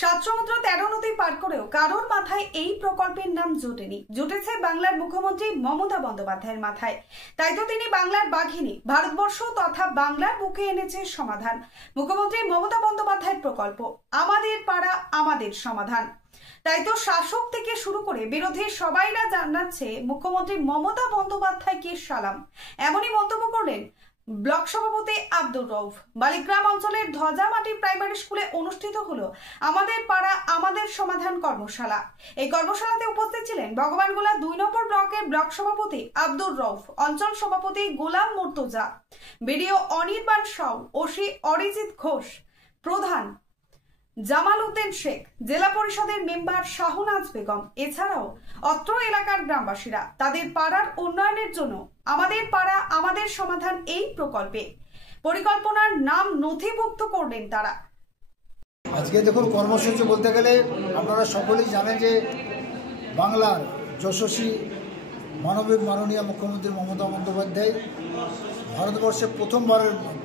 সাত সমুদ্র 13 নদী পার করেও কারোর মাথায় এই প্রকল্পের নাম জোটেনি। জুটেছে বাংলার মুখ্যমন্ত্রী মমতা বন্দ্যোপাধ্যায়ের মাথায়। তাই তো তিনি বাংলার বাঘিনী, ভারতবর্ষ তথা বাংলার বুকে এনেছে সমাধান। মুখ্যমন্ত্রী মমতা বন্দ্যোপাধ্যায়ের প্রকল্প আমাদের পাড়া আমাদের সমাধান। তাই তো শাসক থেকে শুরু করে বিরোধী সবাইরা জানাচ্ছে মুখ্যমন্ত্রী মমতা বন্দ্যোপাধ্যায়কে সালাম। এমনই মন্তব্য করলেন ব্লক সভাপতি আব্দুর রউফ। বালিগ্রাম অঞ্চলের ধ্বজামাটি প্রাইমারি স্কুলে অনুষ্ঠিত হলো আমাদের পাড়া আমাদের সমাধান কর্মশালা। এই কর্মশালাতে উপস্থিত ছিলেন ভগবানগোলা 2 নম্বর ব্লকের ব্লক সভাপতি আব্দুর রউফ, অঞ্চল সভাপতি গোলাম মুর্তজা, বিডিও অনির্বাণ সাউ, ওসি অরিজিৎ ঘোষ, প্রধান জামাল উদ্দিন শেখ, জেলা পরিষদের মেম্বার শাহনাজ বেগম। এছাড়াও অত্র এলাকার গ্রামবাসীরা তাদের পাড়ার উন্নয়নের জন্য আমাদের পাড়া আমাদের সমাধান এই প্রকল্পে পরিকল্পনার নাম নথিভুক্ত করলেন তারা। আজকে দেখুন, কর্মসূচি বলতে গেলে আপনারা সকলেই জানেন যে বাংলার যশস্বী মাননীয় মুখ্যমন্ত্রী মমতা বন্দ্যোপাধ্যায় ভারতবর্ষে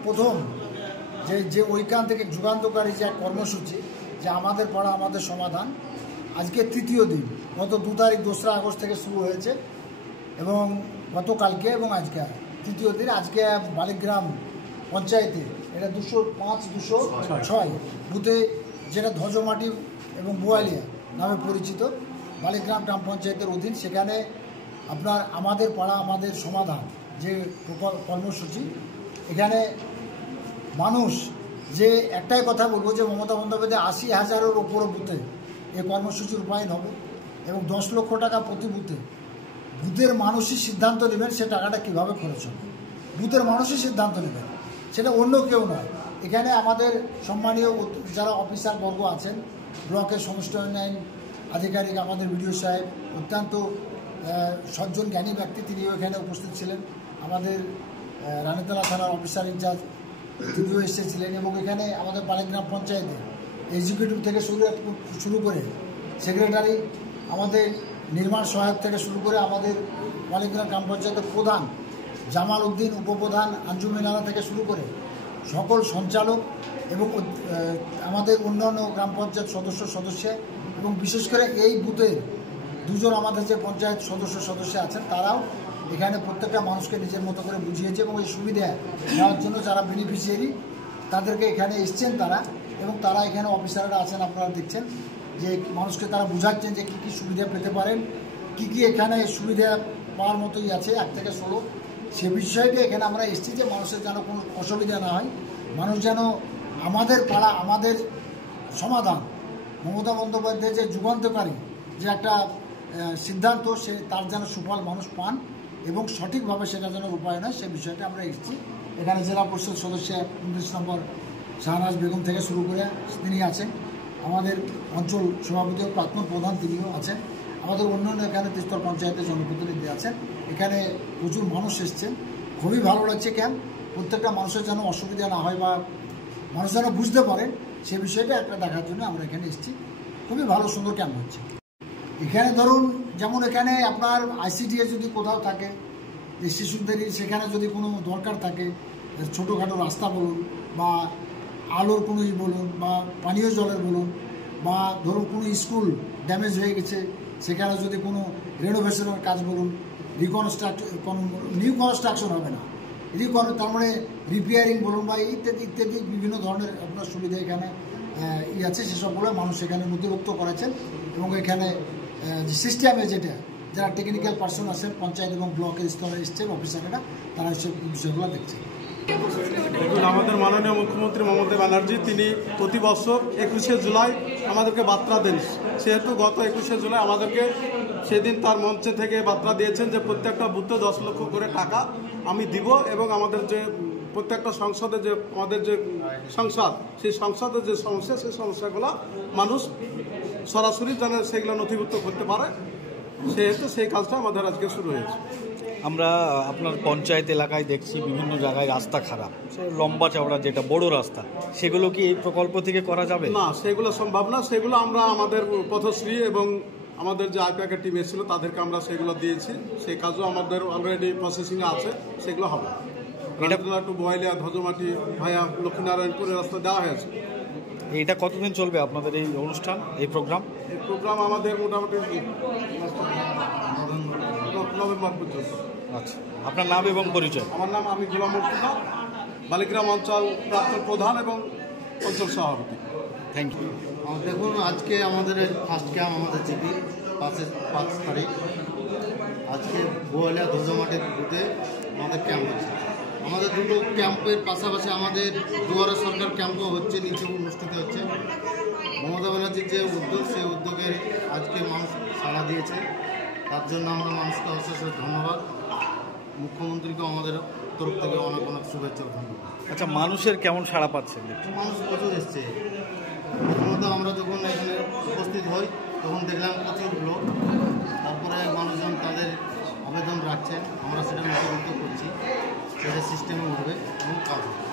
প্রথম যে ঐকান্তিক যুগান্তকারী যে কর্মসূচি যে আমাদের পাড়া আমাদের সমাধান, আজকে তৃতীয় দিন। গত 2 তারিখ 2রা আগস্ট থেকে শুরু হয়েছে এবং গতকালকে এবং আজকে তৃতীয় দিন। আজকে বালিগ্রাম পঞ্চায়েতে এটা 205-206 বুথে, যেটা ধ্বজমাটি এবং বোয়ালিয়া নামে পরিচিত বালিগ্রাম গ্রাম পঞ্চায়েতের অধীন, সেখানে আপনার আমাদের পাড়া আমাদের সমাধান যে কর্মসূচি, এখানে মানুষ যে একটাই কথা বলবো যে মমতা বন্দ্যোপাধ্যায় 80,000-এর ওপরে বুথে এই কর্মসূচির রূপায়ণ হবে এবং 10 লক্ষ টাকা প্রতি বুথে। বুথের মানুষই সিদ্ধান্ত নেবেন সে টাকাটা কীভাবে খরচ হবে। বুথের মানুষই সিদ্ধান্ত নেবেন, সেটা অন্য কেউ নয়। এখানে আমাদের সম্মানীয় যারা অফিসার বর্গ আছেন, ব্লকের সমষ্টি উন্নয়ন আধিকারিক, আমাদের বিডিও সাহেব, অত্যন্ত সজ্জন জ্ঞানী ব্যক্তি, তিনিও এখানে উপস্থিত ছিলেন। আমাদের রানীতলা থানার অফিসার ইনচার্জ তিনিও এসেছিলেন এবং এখানে আমাদের বালিগ্রাম পঞ্চায়েতে এক্সিকিউটিভ থেকে শুরু করে সেক্রেটারি, আমাদের নির্মাণ সহায়ক থেকে শুরু করে আমাদের বালিগ্রাম গ্রাম পঞ্চায়েতের প্রধান জামাল উদ্দিন, উপপ্রধান আঞ্জুমিন আরা থেকে শুরু করে সকল সঞ্চালক এবং আমাদের অন্যান্য গ্রাম পঞ্চায়েত সদস্য এবং বিশেষ করে এই বুথের 2 জন আমাদের যে পঞ্চায়েত সদস্য আছেন, তারাও এখানে প্রত্যেকটা মানুষকে নিজের মতো করে বুঝিয়েছে এবং এই সুবিধা নেওয়ার জন্য যারা বেনিফিশিয়ারি তাদেরকে এখানে এসছেন তারা, এবং তারা এখানে অফিসাররা আছেন, আপনারা দেখছেন যে মানুষকে তারা বুঝাচ্ছেন যে কী কী সুবিধা পেতে পারেন, কী কী এখানে সুবিধা পাওয়ার মতোই আছে 1 থেকে 16। সে বিষয়টা এখানে আমরা এসেছি যে মানুষের যেন কোনো অসুবিধা না হয়, মানুষ যেন আমাদের পাড়া আমাদের সমাধান মমতা বন্দ্যোপাধ্যায় যে যুগান্তকারী যে একটা সিদ্ধান্ত, সে তার যেন সুফল মানুষ পান এবং সঠিকভাবে সেটা যেন রূপায়ণ হয়, সে বিষয়টা আমরা এসেছি। এখানে জেলা পরিষদ সদস্য 29 নম্বর শাহনাজ বেগম থেকে শুরু করে তিনি আছেন, আমাদের অঞ্চল সভাপতি প্রাক্তন প্রধান তিনিও আছেন, আমাদের অন্যান্য এখানে 3 পঞ্চায়েতের জনপ্রতিনিধি আছেন। এখানে প্রচুর মানুষ এসছেন, খুবই ভালো লাগছে। ক্যাম্প প্রত্যেকটা মানুষের যেন অসুবিধা না হয় বা মানুষ যেন বুঝতে পারেন, সে বিষয়টা একটা দেখার জন্য আমরা এখানে এসেছি। খুবই ভালো সুন্দর ক্যাম্প হচ্ছে এখানে। ধরুন যেমন এখানে আপনার আইসিডিএস যদি কোথাও থাকে, যে শিশুদেরই সেখানে যদি কোনো দরকার থাকে, ছোটোখাটো রাস্তা বলুন বা আলোর কোনো বলুন বা পানীয় জলের বলুন, বা ধরুন কোনো স্কুল ড্যামেজ হয়ে গেছে সেখানে যদি কোনো রেনোভেশনের কাজ বলুন, নিউ কনস্ট্রাকশন হবে না, তার মানে রিপেয়ারিং বলুন বা ইত্যাদি বিভিন্ন ধরনের আপনার সুবিধা এখানে আছে, সেসবগুলো মানুষ এখানে নথিভুক্ত করেছেন এবং এখানে যে সিস্টেমে যারা টেকনিক্যাল পার্সন আছেন পঞ্চায়েত এবং ব্লকের স্তরে এসছেন অফিসারেরা, তারা এইসব বিষয়গুলো দেখছেন। দেখুন, আমাদের মাননীয় মুখ্যমন্ত্রী মমতা ব্যানার্জি তিনি প্রতি বছর 21শে জুলাই আমাদেরকে বার্তা দেন। সেহেতু গত 21শে জুলাই আমাদেরকে সেদিন তার মঞ্চে থেকে বার্তা দিয়েছেন যে প্রত্যেকটা বুথে 10 লক্ষ করে টাকা আমি দিব এবং আমাদের যে প্রত্যেকটা সংসদে যে আমাদের যে সংসদ, সেই সংসদের যে সমস্যা, সেই সমস্যাগুলো মানুষ সরাসরি যেন সেগুলো নথিভুক্ত করতে পারে, সেহেতু সেই কাজটা আমাদের আজকে শুরু হয়েছে। আমরা আপনার পঞ্চায়েত এলাকায় দেখছি বিভিন্ন জায়গায় রাস্তা খারাপ, লম্বা চওড়া যেটা বড় রাস্তা, সেগুলো কি এই প্রকল্প থেকে করা যাবে? না, সেগুলো সম্ভব না। সেগুলো আমরা আমাদের পথশ্রী এবং আমাদের যে আইপ্যাকের টিম এসেছিল তাদেরকে আমরা সেগুলো দিয়েছি, সেই কাজও আমাদের অলরেডি প্রসেসিংয়ে আছে, সেগুলো হবে। এটা টু বোয়ালিয়া ধ্বজমাটি ভায়া লক্ষ্মীনারায়ণপুরের রাস্তা দেওয়া হয়েছে। এটা কতদিন চলবে আপনাদের এই অনুষ্ঠান, এই প্রোগ্রাম? এই প্রোগ্রাম আমাদের মোটামুটি নভেম্বর পর্যন্ত। আচ্ছা, আপনার নাম এবং পরিচয়? আমার নাম আমি গোলাম মুর্তজা, বালিগ্রাম অঞ্চল প্রাক্তন প্রধান এবং অঞ্চল সভাপতি। Thank you. দেখুন, আজকে আমাদের ফার্স্ট ক্যাম্প আমাদের জিপি 5 তারিখ। আজকে বোয়ালিয়া ধ্বজামাটির বুথে আমাদের ক্যাম্প হচ্ছে। আমাদের দুটো ক্যাম্পের পাশাপাশি আমাদের দুয়ারে সরকার ক্যাম্পও হচ্ছে, নিচে অনুষ্ঠিত হচ্ছে। মমতা ব্যানার্জির যে উদ্যোগ, সেই উদ্যোগে আজকে মানুষ সাড়া দিয়েছে, তার জন্য আমরা মানুষকে অশেষ ধন্যবাদ। মুখ্যমন্ত্রীকেও আমাদের তরফ থেকে অনেক অনেক শুভেচ্ছা ধন্যবাদ। আচ্ছা, মানুষের কেমন সাড়া পাচ্ছেন? মানুষ প্রচুর এসছে। প্রথমত আমরা যখন এখানে উপস্থিত হই তখন দেখলাম প্রচুর লোক, তারপরে মানুষজন তাদের আবেদন রাখছেন, আমরা সেটা নথিভুক্ত করছি, সেটা সিস্টেমে উঠবে এবং কাজ হবে।